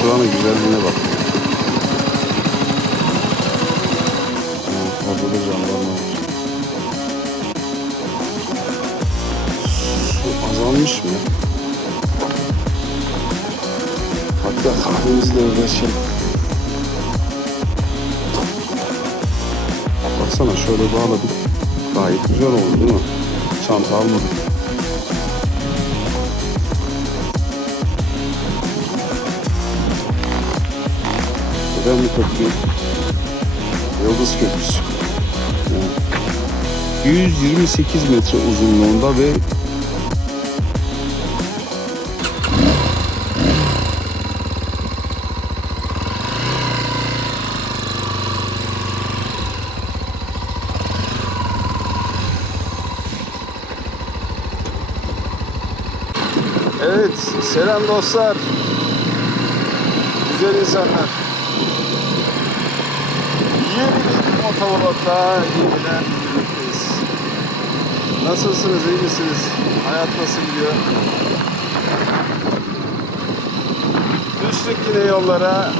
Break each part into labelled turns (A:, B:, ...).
A: Şuranın güzelliğine bak. Orada da jandarma var. Su azalmış mı? Hatta kahvemizi de ödeşelim. Baksana şöyle bağladık. Gayet güzel oldu değil mi? Çanta almadık. Köprü. Yıldız Köprüsü. Yani 128 metre uzunluğunda ve Evet, selam dostlar. Güzel insanlar. Yeni bir motovlogla yeniden birlikteyiz. Nasılsınız, iyi misiniz? Hayat nasıl gidiyor? Düştük yine yollara.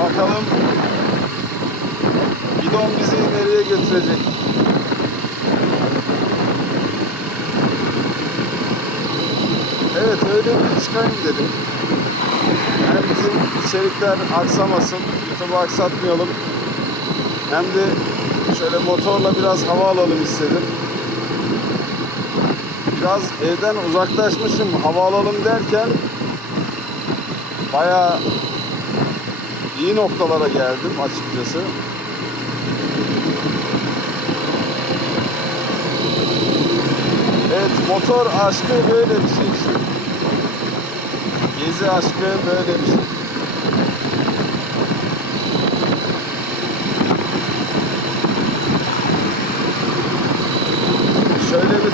A: Bakalım bidon bizi nereye götürecek? Evet öyle bir çıkayım dedim. Hem bizim içerikler aksamasın, YouTube'u aksatmayalım. Hem de şöyle motorla biraz hava alalım istedim. Biraz evden uzaklaşmışım hava alalım derken bayağı iyi noktalara geldim açıkçası. Evet motor aşkı böyle bir şey işte. Gezi aşkı böyle bir şey.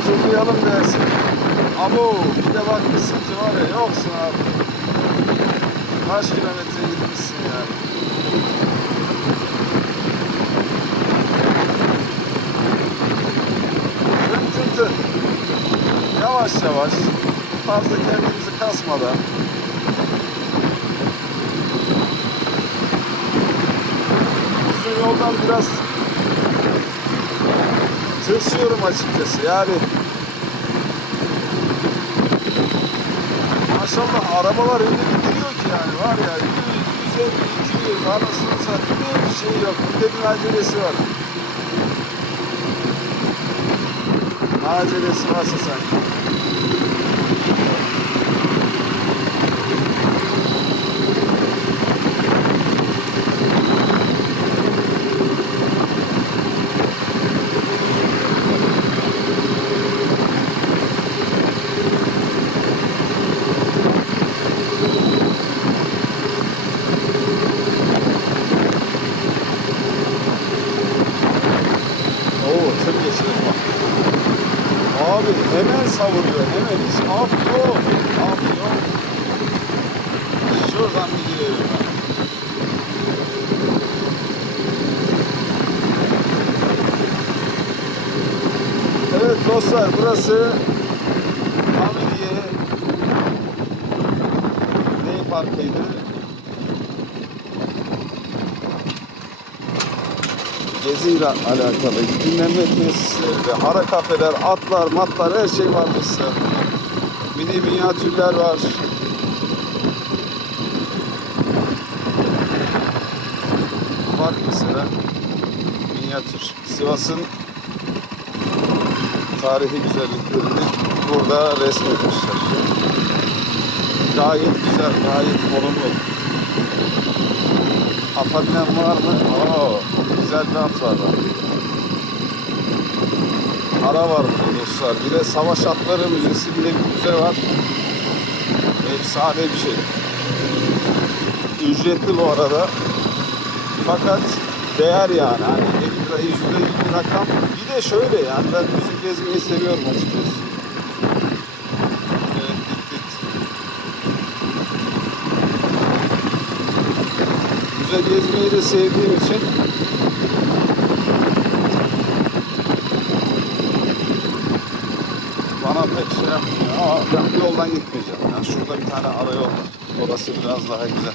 A: Turlayalım dersin. Abo bir de bakmışsın ki var ya yoksun abi. Kaç kilometre gitmişsin ya. Tın tın tın. Yavaş yavaş. Fazla kendimizi kasmadan. Uzun yoldan biraz tırsıyorum açıkçası yani. Maşallah arabalar öyle bir gidiyor ki yani var ya 100, 150, 200 anasını satayım bir şey yok. Milletin acelesi var. Acelesi varsa sanki. Oo tır geçiyor bak. Abi hemen savuruyor hemen hiç af yok. Af yok. Şuradan bir girelim. Evet dostlar burası Amiriye Ney Parkı'ydı. geziyle alakalı dinlenme tesisleri, hara kafeler, atlar, matlar her şey var mesela. Mini minyatürler var. Var mesela minyatür. Sivas'ın tarihi güzelliklerini burada resmetmişler. Gayet güzel, gayet olumlu. Ata var mı? Oo, güzel bir at var. Ara var dostlar. Bir de savaş atları müzesi bile müze var. Efsane bir şey. Ücretli bu arada. Fakat değer yani. Hani 50 lira, 100 lira gibi bir rakam. Bir de şöyle yani ben müzik gezmeyi seviyorum açıkçası. Evet, dik dik. Müze gezmeyi de sevdiğim için bana pek şey yapmıyor. Ama ben bu yoldan gitmeyeceğim. Yani şurada bir tane ara yol var. Orası biraz daha güzel.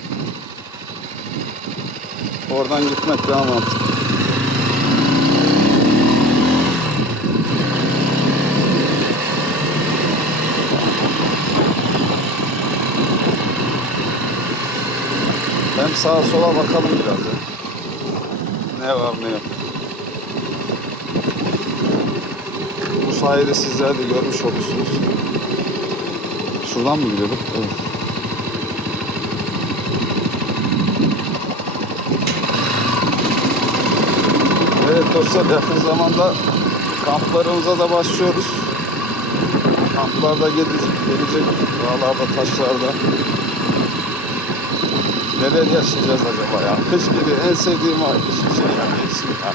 A: Oradan gitmek daha mantıklı. Hem sağa sola bakalım biraz. Ne var ne yok. Bu sayede sizler de görmüş olursunuz. Şuradan mı gidiyorduk? Evet. Evet dostlar yakın zamanda kamplarımıza da başlıyoruz. Kamplarda gelecek, gelecek dağlarda, taşlarda. Neler yaşayacağız acaba ya? Kış geliyor. En sevdiğim. Şey ya, mevsim ya.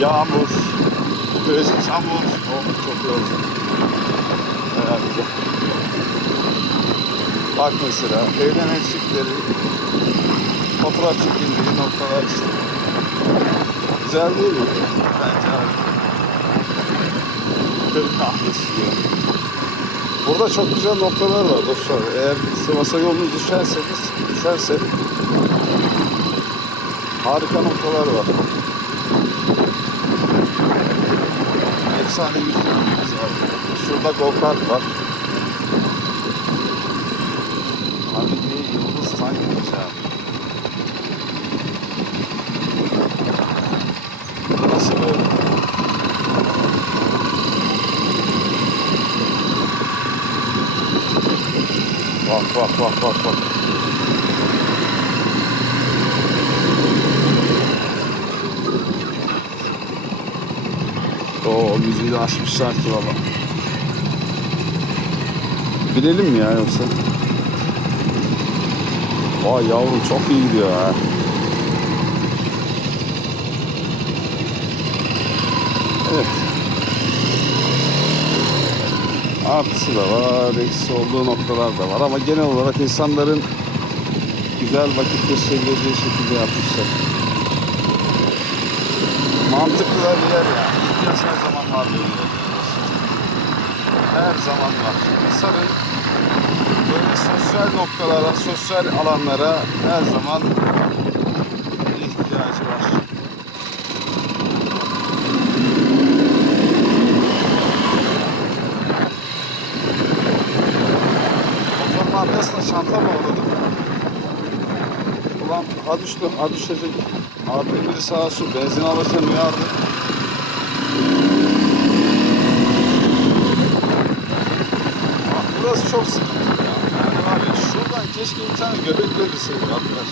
A: Yağmur, kış, çamur. Oh, çok olacak. Evet. Bak mesela evlenen çiftleri fotoğraf çekildiği noktalar işte. Güzel değil mi? Bence abi. Kır kahvesi. Burada çok güzel noktalar var dostlar. Eğer Sivas'a yolunuz düşerseniz, düşerse harika noktalar var. Efsane yüzlerimiz var. Şurada go-kart var. Ne yıldız tankmış ha. Burası böyle. Bak bak bak bak bak. Müziği de açmışlar ki baba. Binelim mi ya yoksa? Vay yavrum çok iyi gidiyor ha. Evet. Artısı da var, eksisi olduğu noktalar da var ama genel olarak insanların güzel vakit geçirebileceği şekilde yapmışlar. Mantıklı bir yer yani. Her zaman var. Her zaman var. İnsanın böyle sosyal noktalara, sosyal alanlara her zaman ihtiyacı var. Motorun arkasına çanta bağladım. Ulan ha düştü, ha düşecek. Abi biri sağa olsun benzin alırken uyardı. Burası çok sıkıntı ya. Yani var ya şuradan keşke bir tane göbek verilseydi arkadaş.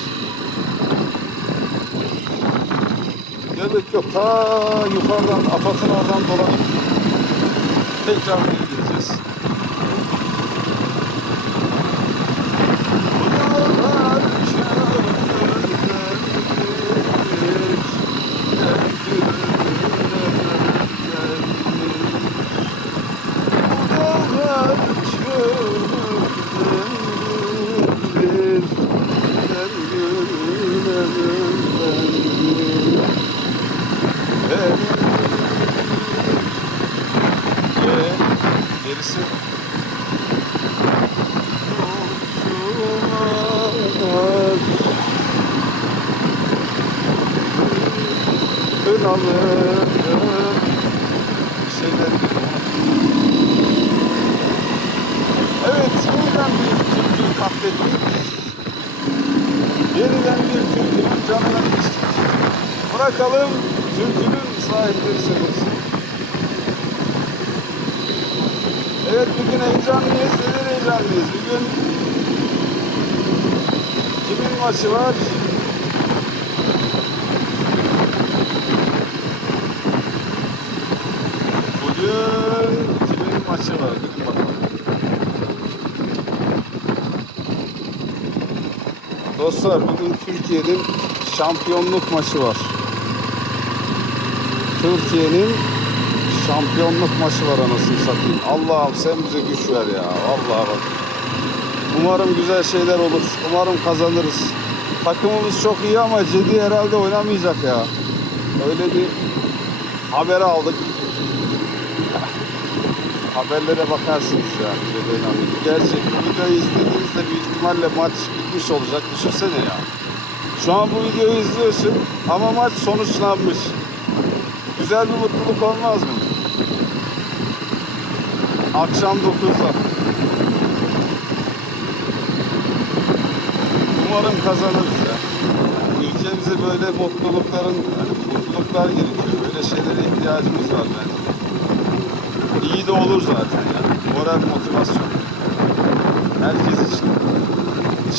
A: Göbek yok. Ta yukarıdan, afatın oradan dolanıp tekrar geri gideceğiz. Gerisi Kınalı şeyler Evet, yeniden bir türkü katlettik. Yeniden bir türkünün canına geçtik. Bırakalım türkünün sahipleri söylesin. Evet bugün heyecanlıyız, neden heyecanlıyız? Bugün kimin maçı var? Bugün kimin maçı var? Bugün bakalım. Dostlar bugün Türkiye'nin şampiyonluk maçı var. Türkiye'nin şampiyonluk maçı var anasını satayım. Allah'ım sen bize güç ver ya. Vallahi bak. Umarım güzel şeyler olur. Umarım kazanırız. Takımımız çok iyi ama Cedi herhalde oynamayacak ya. Öyle bir haber aldık. haberlere bakarsınız ya. Bebeğin abi. Gerçi videoyu izlediğinizde büyük ihtimalle maç bitmiş olacak. Düşünsene ya. Şu an bu videoyu izliyorsun ama maç sonuçlanmış. Güzel bir mutluluk olmaz mı? Akşam 9'da. Umarım kazanırız ya. Ülkemize böyle mutlulukların, hani mutluluklar gerekiyor. Böyle şeylere ihtiyacımız var bence. İyi de olur zaten ya. Moral motivasyon. Herkes için.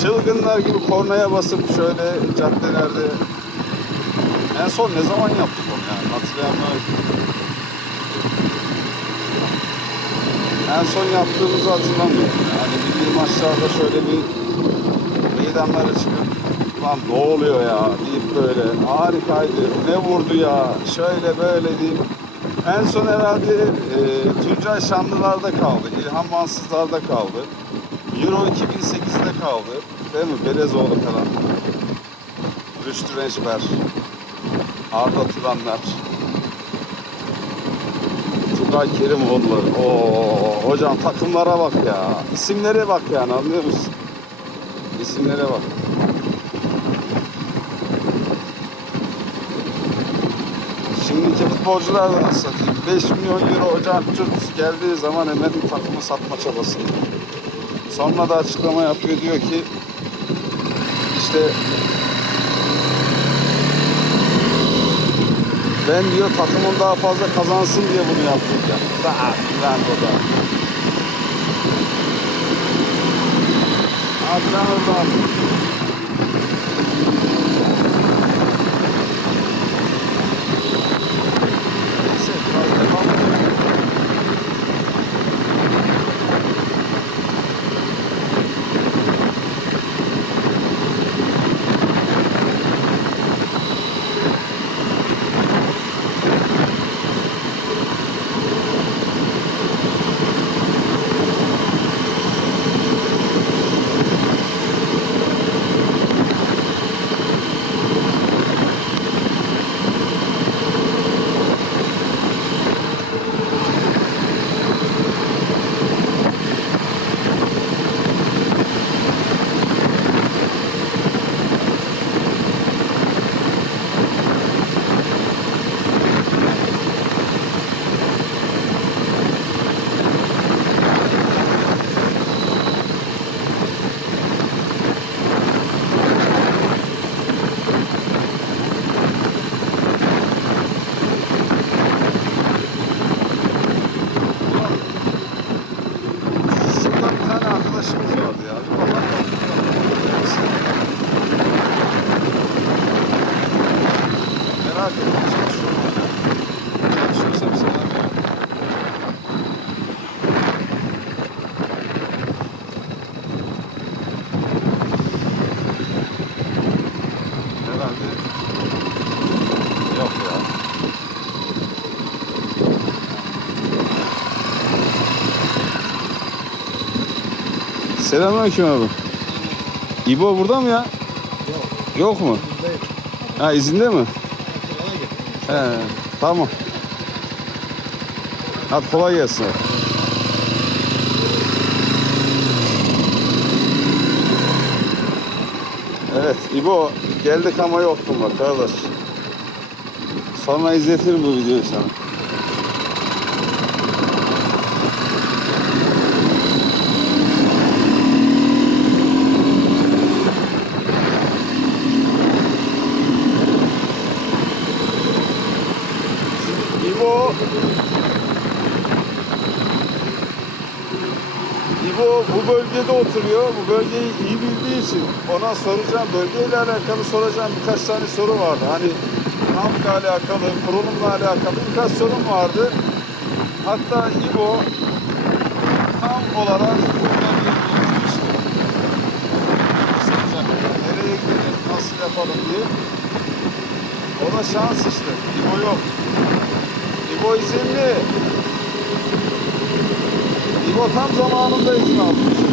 A: Çılgınlar gibi kornaya basıp şöyle caddelerde en son ne zaman yaptık onu yani hatırlayanlar en son yaptığımızı hatırlamıyorum. Yani milli maçlarda şöyle bir meydanlara çıkıp lan ne oluyor ya deyip böyle harikaydı ne vurdu ya şöyle böyle deyip en son herhalde e, Tuncay Şanlılar'da kaldı. İlhan Mansızlar'da kaldı. Euro 2008'de kaldı. Değil mi? Belezoğlu falan. Rüştü Reçber. Arda Turanlar. Tugay Kerimoğulları. Oo, hocam takımlara bak ya. İsimlere bak yani anlıyor musun? İsimlere bak. Şimdiki futbolcular da nasıl satayım? 5 milyon euro hocam Türk geldiği zaman hemen takımı satma çabası. Sonra da açıklama yapıyor diyor ki işte ben diyor takımın daha fazla kazansın diye bunu yaptım diyor. Daha ben o da. Abi lan oradan. Neyse biraz devam edelim. Şurada bir tane arkadaşımız vardı ya. Bir bakalım. Merak ettim. Çalışıyorum hala. Çalışıyorsam selam ya. Herhalde yok ya. Selamünaleyküm abi. İbo burada mı ya?
B: Yok.
A: Yok mu? Ha izinde mi? He, tamam. Hadi kolay gelsin. Evet İbo geldik ama yoktun bak kardeş. Sonra izletirim bu videoyu sana. İbo İbo bu bölgede oturuyor. Bu bölgeyi iyi bildiği için ona soracağım. Bölgeyle alakalı soracağım birkaç tane soru vardı. Hani kampla alakalı, kurulumla alakalı birkaç sorum vardı. Hatta İbo tam olarak. Nereye gidelim, nasıl yapalım diye. O da şans işte. İbo yok. İbo izinli. İbo tam zamanında izin almış.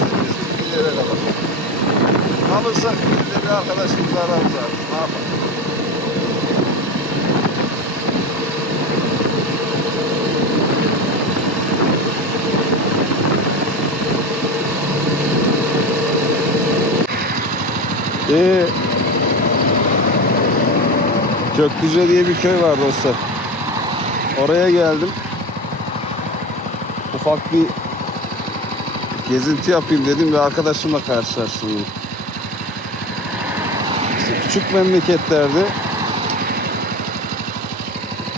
A: Bakalım. Benzinimiz gittiği yere kadar. Kalırsak bir de artık. Ne yapalım? Ee, Köklüce diye bir köy var dostlar. Oraya geldim. Ufak bir gezinti yapayım dedim ve arkadaşımla karşılaştım. İşte küçük memleketlerde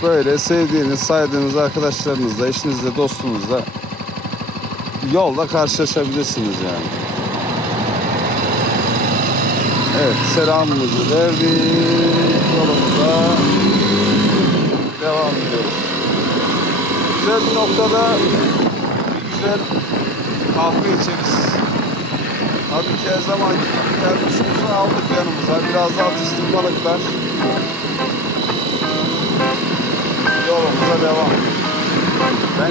A: böyle sevdiğiniz, saydığınız arkadaşlarınızla, eşinizle, dostunuzla yolda karşılaşabilirsiniz yani. Evet, selamımızı verdik. Yolumuza devam ediyoruz. Güzel bir noktada güzel kahve içeriz. Tabii ki her zaman termosumuzu aldık yanımıza. Biraz da atıştırmalıklar. Yolumuza devam. Ben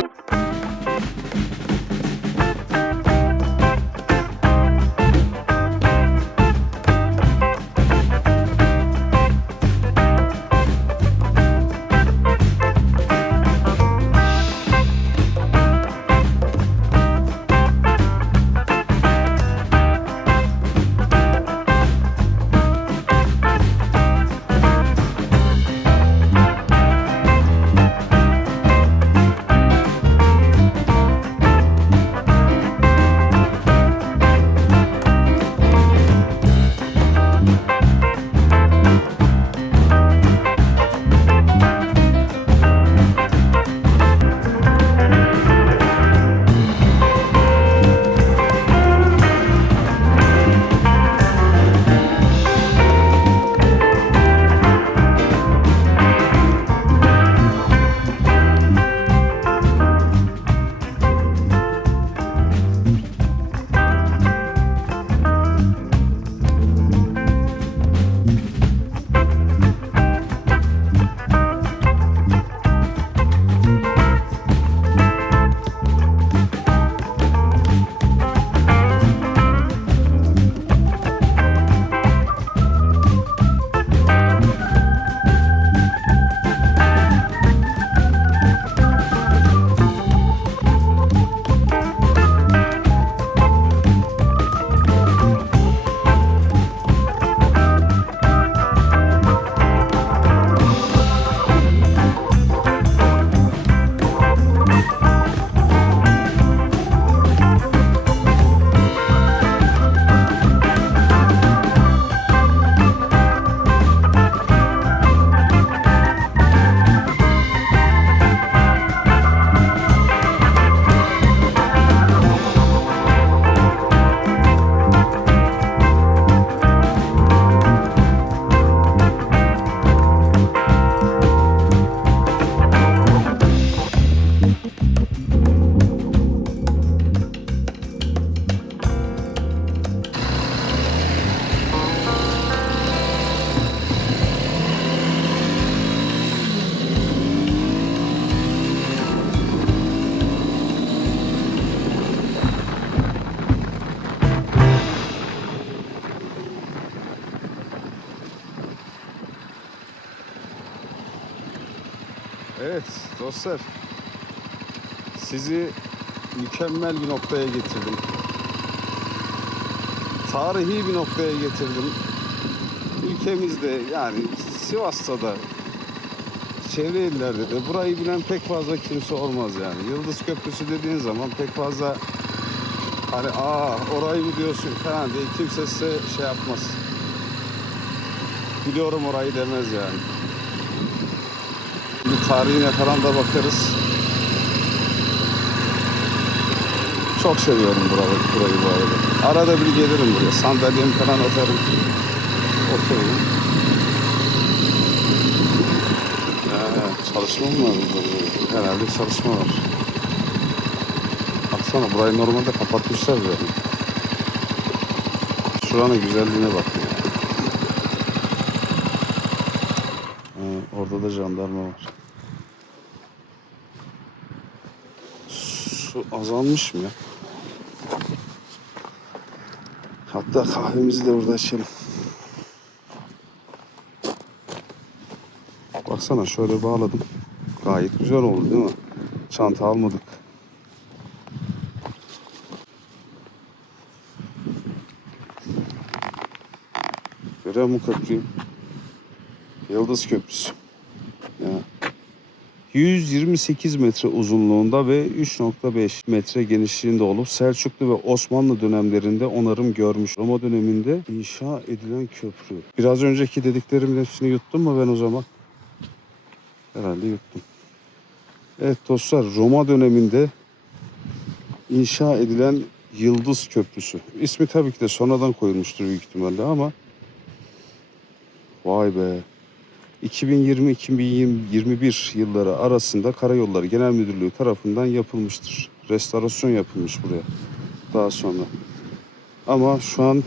A: dostlar. Sizi mükemmel bir noktaya getirdim. Tarihi bir noktaya getirdim. Ülkemizde yani Sivas'ta da çevre illerde de burayı bilen pek fazla kimse olmaz yani. Yıldız Köprüsü dediğin zaman pek fazla hani aa orayı mı diyorsun falan diye kimse size şey yapmaz. Biliyorum orayı demez yani. Tarihine falan da bakarız. Çok seviyorum burayı, burayı bu arada. Arada bir gelirim buraya. Sandalyemi falan atarım. Otururum. Ya, çalışma mı var burada? Herhalde çalışma var. Baksana burayı normalde kapatmışlar zaten. Şuranın güzelliğine bak ya. Ha, orada da jandarma var. Su azalmış mı ya? Hatta kahvemizi de burada içelim. Baksana şöyle bağladım. Gayet güzel oldu değil mi? Çanta almadık. Görüyor musun köprüyü? Yıldız Köprüsü. Ya. 128 metre uzunluğunda ve 3.5 metre genişliğinde olup Selçuklu ve Osmanlı dönemlerinde onarım görmüş. Roma döneminde inşa edilen köprü. Biraz önceki dediklerimin hepsini yuttum mu ben o zaman? Herhalde yuttum. Evet dostlar Roma döneminde inşa edilen Yıldız Köprüsü. İsmi tabii ki de sonradan koyulmuştur büyük ihtimalle ama vay be 2020-2021 yılları arasında Karayolları Genel Müdürlüğü tarafından yapılmıştır. Restorasyon yapılmış buraya daha sonra. Ama şu an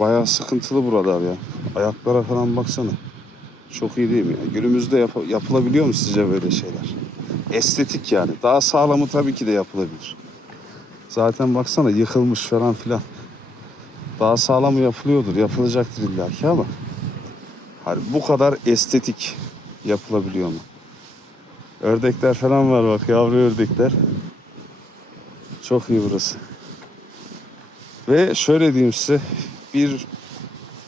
A: bayağı sıkıntılı buralar ya. Ayaklara falan baksana. Çok iyi değil mi? ya? Günümüzde yap- yapılabiliyor mu sizce böyle şeyler? Estetik yani. Daha sağlamı tabii ki de yapılabilir. Zaten baksana yıkılmış falan filan. Daha sağlamı yapılıyordur. Yapılacaktır illaki ama. Hani bu kadar estetik yapılabiliyor mu? Ördekler falan var bak yavru ördekler. Çok iyi burası. Ve şöyle diyeyim size bir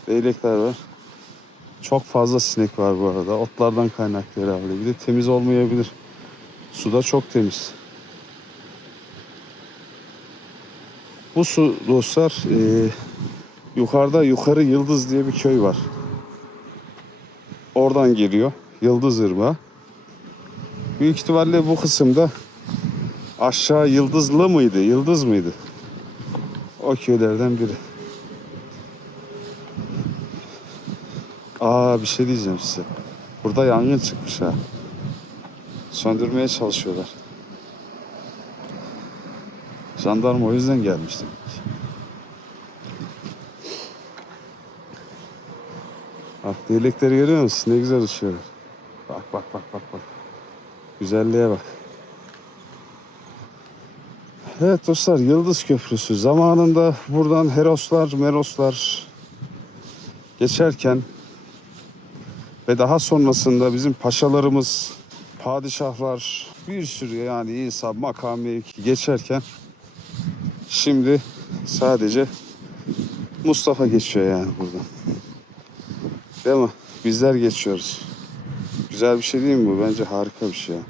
A: leylekler var. Çok fazla sinek var bu arada. Otlardan kaynaklı herhalde. Bir de temiz olmayabilir. Su da çok temiz. Bu su dostlar eee, yukarıda Yukarı Yıldız diye bir köy var. Oradan geliyor. Yıldız Irmağı. Büyük ihtimalle bu kısımda aşağı Yıldızlı mıydı? Yıldız mıydı? O köylerden biri. Aa bir şey diyeceğim size. Burada yangın çıkmış ha. Söndürmeye çalışıyorlar. Jandarma o yüzden gelmiş demek ki. Bak delikleri görüyor musun? Ne güzel uçuyorlar. Bak bak bak bak bak. Güzelliğe bak. Evet dostlar Yıldız Köprüsü. Zamanında buradan Heroslar, Meroslar geçerken ve daha sonrasında bizim paşalarımız, padişahlar bir sürü yani İsa, makam, mevki geçerken şimdi sadece Mustafa geçiyor yani buradan. Değil mi? Bizler geçiyoruz. Güzel bir şey değil mi bu? Bence harika bir şey. ya.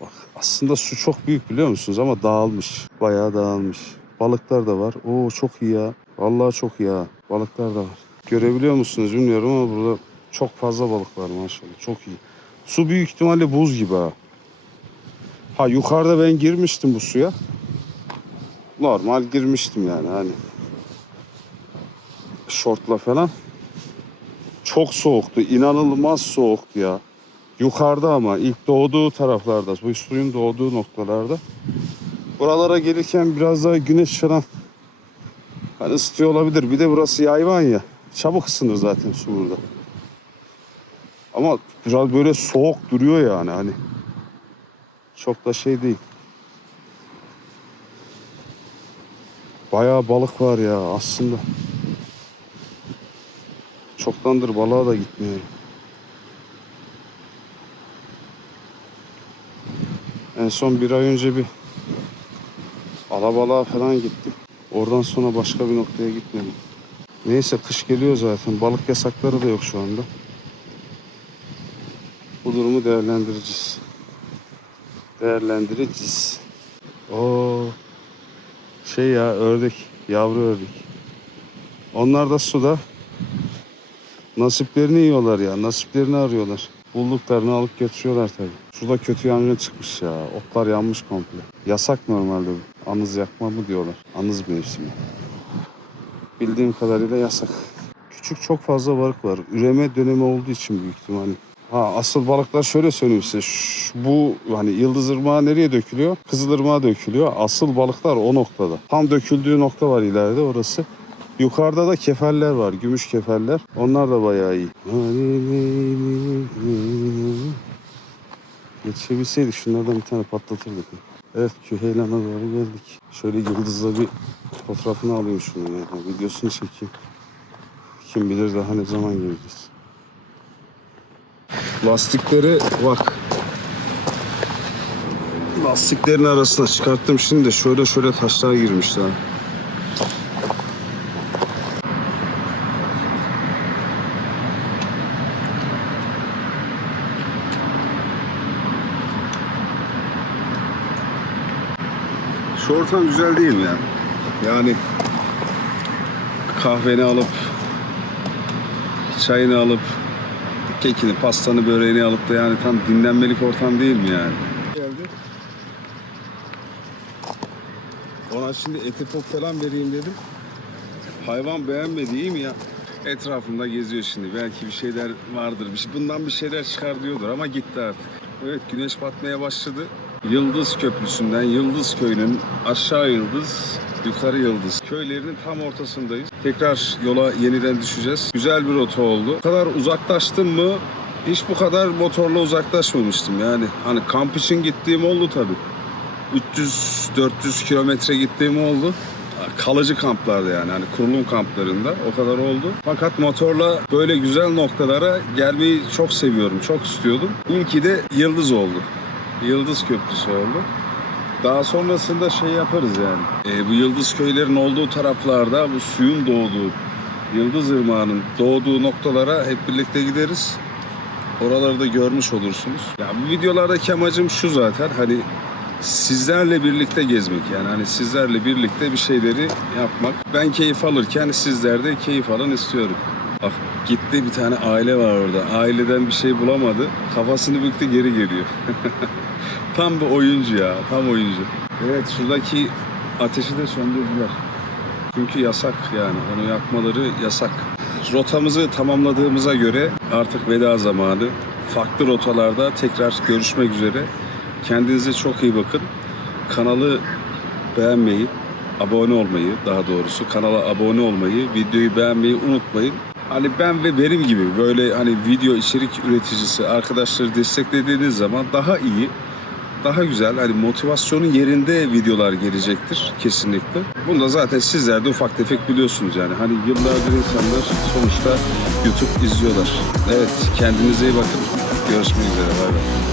A: Bak aslında su çok büyük biliyor musunuz ama dağılmış. Bayağı dağılmış. Balıklar da var. Oo çok iyi ya. Vallahi çok iyi ha. Balıklar da var. Görebiliyor musunuz bilmiyorum ama burada çok fazla balık var maşallah. Çok iyi. Su büyük ihtimalle buz gibi ha. Ha yukarıda ben girmiştim bu suya. Normal girmiştim yani hani. Şortla falan. Çok soğuktu. inanılmaz soğuktu ya. Yukarıda ama ilk doğduğu taraflarda, bu suyun doğduğu noktalarda. Buralara gelirken biraz daha güneş falan hani ısıtıyor olabilir. Bir de burası yayvan ya. Çabuk ısınır zaten su burada. Ama biraz böyle soğuk duruyor yani hani. Çok da şey değil. Bayağı balık var ya aslında. Çoktandır balığa da gitmiyorum. En son bir ay önce bir alabalığa falan gittim. Oradan sonra başka bir noktaya gitmedim. Neyse kış geliyor zaten. Balık yasakları da yok şu anda. Bu durumu değerlendireceğiz. Değerlendireceğiz. O şey ya ördek, yavru ördek. Onlar da suda Nasiplerini yiyorlar ya. Nasiplerini arıyorlar. Bulduklarını alıp götürüyorlar tabii. Şurada kötü yangın çıkmış ya. Otlar yanmış komple. Yasak normalde bu. Anız yakma mı diyorlar. Anız mevsimi. Bildiğim kadarıyla yasak. Küçük çok fazla balık var. Üreme dönemi olduğu için büyük ihtimalle. Ha asıl balıklar şöyle söyleyeyim size. Şu- bu hani Yıldız Irmağı nereye dökülüyor? Kızılırmağa dökülüyor. Asıl balıklar o noktada. Tam döküldüğü nokta var ileride orası. Yukarıda da keferler var, gümüş keferler. Onlar da bayağı iyi. Geçebilseydik şunlardan bir tane patlatırdık. Evet Küheylan'a doğru geldik. Şöyle yıldızla bir fotoğrafını alayım şunu ya. Videosunu çekeyim. Kim bilir daha ne zaman geleceğiz. Lastikleri bak. Lastiklerin arasına çıkarttım şimdi de şöyle şöyle taşlar girmiş daha. Şu ortam güzel değil mi ya? Yani kahveni alıp çayını alıp kekini, pastanı, böreğini alıp da yani tam dinlenmelik ortam değil mi yani? Geldi. Ona şimdi eti falan vereyim dedim. Hayvan beğenmedi iyi mi ya? Etrafında geziyor şimdi. Belki bir şeyler vardır. Şey- Bundan bir şeyler çıkar diyordur ama gitti artık. Evet güneş batmaya başladı. Yıldız Köprüsü'nden Yıldız Köyü'nün aşağı Yıldız, yukarı Yıldız köylerinin tam ortasındayız. Tekrar yola yeniden düşeceğiz. Güzel bir rota oldu. Bu kadar uzaklaştım mı hiç bu kadar motorla uzaklaşmamıştım. Yani hani kamp için gittiğim oldu tabii. 300-400 kilometre gittiğim oldu. Kalıcı kamplarda yani hani kurulum kamplarında o kadar oldu. Fakat motorla böyle güzel noktalara gelmeyi çok seviyorum, çok istiyordum. İlki de Yıldız oldu. Yıldız Köprüsü oldu. Daha sonrasında şey yaparız yani. E, bu Yıldız köylerin olduğu taraflarda bu suyun doğduğu, Yıldız Irmağı'nın doğduğu noktalara hep birlikte gideriz. Oraları da görmüş olursunuz. Ya bu videolardaki amacım şu zaten hani sizlerle birlikte gezmek yani hani sizlerle birlikte bir şeyleri yapmak. Ben keyif alırken sizler de keyif alın istiyorum. Bak gitti bir tane aile var orada. Aileden bir şey bulamadı. Kafasını büktü geri geliyor. tam bir oyuncu ya. Tam oyuncu. Evet şuradaki ateşi de söndürdüler. Çünkü yasak yani. Onu yakmaları yasak. Rotamızı tamamladığımıza göre artık veda zamanı. Farklı rotalarda tekrar görüşmek üzere. Kendinize çok iyi bakın. Kanalı beğenmeyi, abone olmayı daha doğrusu kanala abone olmayı, videoyu beğenmeyi unutmayın. Hani ben ve benim gibi böyle hani video içerik üreticisi arkadaşları desteklediğiniz zaman daha iyi, daha güzel hani motivasyonun yerinde videolar gelecektir kesinlikle. Bunu da zaten sizler de ufak tefek biliyorsunuz yani. Hani yıllardır insanlar sonuçta YouTube izliyorlar. Evet kendinize iyi bakın. Görüşmek üzere. Bay bay.